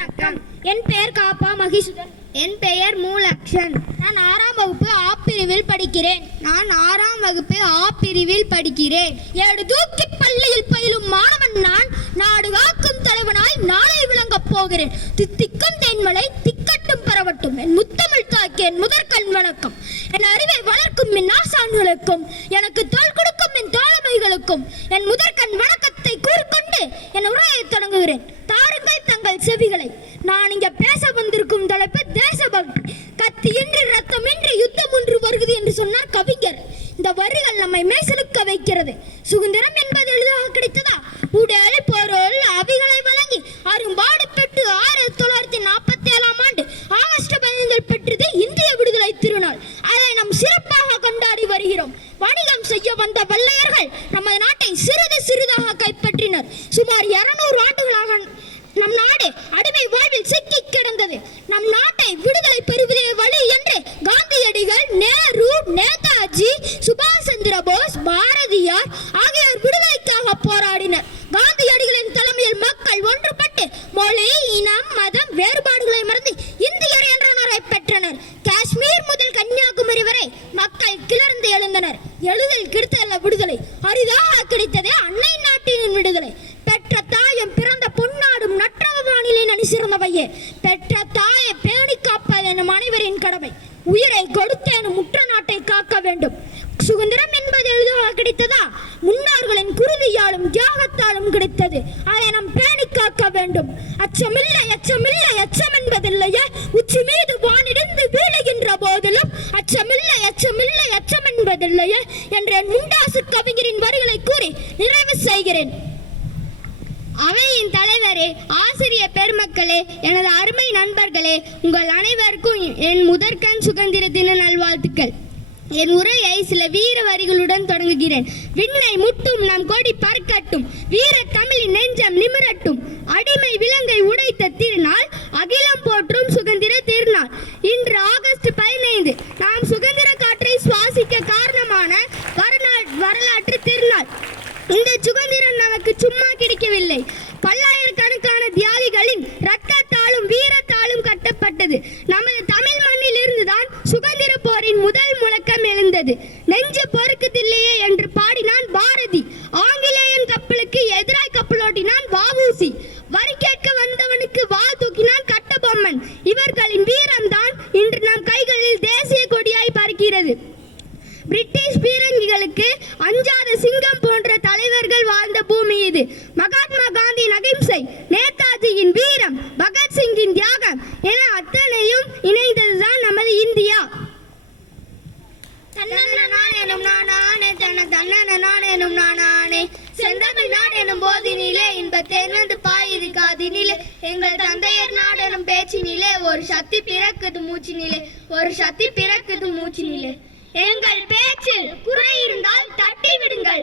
வணக்கம். என் பெயர் காப்பா மகிசுதன். என் பெயர் மூலக்ஷன். நான் 6ஆம் வகுப்பு ஆ பிரிவில் படிக்கிறேன். நான் 6ஆம் வகுப்பு ஆ பிரிவில் படிக்கிறேன். ஏடு தூக்கி பள்ளியில் பயிலும் மாணவன் நான். நாடு காக்கும் தலைவனாய் நாளை விளங்கப் போகிறேன். தித்திக்கும் தேன்மலை திக்கட்டும் பரவட்டும். என் முத்தமிழ் தாக்கி என் முதற்கண் வணக்கம். என் அறிவை வளர்க்கும் என் ஆசான்களுக்கும், எனக்கு தோள் கொடுக்கும் என் தோழமைகளுக்கும் என் முதற்கண் வணக்கத்தை கூறிக்கொண்டு என் உரையை தொடங்குகிறேன். தாருங்கள் தங்கள் செவிகளை. நான் இங்க பேச வந்திருக்கும் தலைப்பு தேசபக்தி. கத்தியின்றி ரத்தமின்றி யுத்தம் ஒன்று வருகிறது என்று சொன்னார் கவிஞர். இந்த வரிகள் நம்மை மேசலுக்க வைக்கிறது. சுதந்திரம் என்பது எளிதாக கிடைத்ததா? உடல் பொருள் அவைகளை வழங்கி அரும்பாடு பெற்று 1947ஆம் ஆண்டு ஆகஸ்ட் 15 பெற்றது இந்திய விடுதலை திருநாள். அதை நாம் சிறப்பாக கொண்டாடி வருகிறோம். வணிகம் செய்ய வந்த வெள்ளையர்கள் நமது நாட்டை சிறிது சிறிதாக கைப்பற்றினர். சுமார் 200 ஆண்டுகளாக நம் நாடு அடிமை வாழ்வில் சிக்கி கிடந்தது. நம் நாட்டை விடுதலை பெறுவதே வழி என்று காந்தியடிகள், நேரு, நேதாஜி, சுபாஷ் சந்திர போஸ், பாரதியார் ஆகியோர் விடுதலைக்காக போராடினர். காந்தியடிகளின் தலைமையில் மக்கள் ஒன்றுபட்டு மொழி, இனம், மதம் வேறுபாடுகளை மறந்து இந்தியர் என்ற உணர்வை பெற்றனர். காஷ்மீர் முதல் கன்னியாகுமரி வரை மக்கள் கிளர்ந்து எழுந்தனர். எளிதில் கிடைத்தல்ல விடுதலை, அரிதாக கிடைத்ததே அன்னை நாட்டின் விடுதலை. பெற்ற தாயும் பிறந்த பொன்னாடும் நற்றவ வானிலை நனி சிறந்தவையே. பெற்ற தாயை பேணி காப்பது எனும் அனைவரின் கடமை. உயிரை கொடுத்தேனும் முற்ற நாட்டை காக்க வேண்டும். சுதந்திரம் என்பது எளிதாக கிடைத்ததா? முன்னோர்களின் குருதியாலும் தியாகத்தாலும் கிடைத்தது. அதை நாம் பேணி காக்க வேண்டும். அச்சமில்லை அச்சமில்லை அச்சம் என்பதில்லையே. உச்சி மீது வானிடிந்து வீழுகின்ற போதிலும் அச்சமில்லை அச்சமில்லை அச்சம் என்பதில்லையே என்ற முண்டாசு கவிஞரின் வரிகளை கூறி நிறைவு செய்கிறேன். அவையின் தலைவரே, ஆசிரிய பெருமக்களே, எனது அருமை நண்பர்களே, உங்கள் அனைவருக்கும் என் முதற்கண் சுதந்திர தின நல்வாழ்த்துக்கள். என் உரையை சில வீர வரிகளுடன் தொடங்குகிறேன். விண்ணை முட்டும் நம் கொடி பறக்கட்டும், வீர தமிழின் நெஞ்சம் நிமிரட்டும். அடிமை விலங்கை உடைத்த திருநாள், அகிலம் போற்றும் சுதந்திர திருநாள். இன்று ஆகஸ்ட் 15 நாம் சுதந்திர காற்றை சுவாசிக்க காரணமான வரலாற்று திருநாள். இந்த சுதந்திரம் நமக்கு சும்மா கிடைக்கவில்லை. பல்லாயிரக்கணக்கான தியாகிகளின் இரத்தத்தாலும் வீரத்தாலும் கட்டப்பட்டது. நமது தமிழ் மண்ணில் இருந்துதான் சுதந்திர போரின் முதல் முழக்கம் எழுந்தது. நெஞ்சு பொறுக்குதில்லையே என்று பாடினான் பாரதி. ஆங்கிலேயன் கப்பலுக்கு எதிராய் கப்பலோட்டினான் வ.உ.சி. வரி கேட்க வந்தவனுக்கு வாள் தூக்கினான் கட்டபொம்மன். இவர்களின் வீரம்தான் இன்று நம் கைகளில் தேசிய கொடியாய் பறக்கிறது. பிரிட்டிஷ் பீரங்கிகளுக்கு அஞ்சாத சிங்கம் போன்ற தலைவர்கள் வாழ்ந்த பூமி இது. மகாத்மா காந்தியின் அகிம்சை, நேதாஜியின் வீரம், பகத்சிங்கின் தியாகம் என அத்தனையும் இணைந்ததுதான் நமது இந்தியா. செந்தமிழ் நாடு எனும் போதினிலே இன்பத்தேர்ந்து பாயுது காதினிலே. எங்கள் தந்தையர் நாடு எனும் பேச்சினிலே ஒரு சக்தி பிறக்குது மூச்சினிலே, ஒரு சக்தி பிறக்குது மூச்சினிலே. எங்கள் பேச்சில் குறை இருந்தால் தட்டி விடுங்கள்.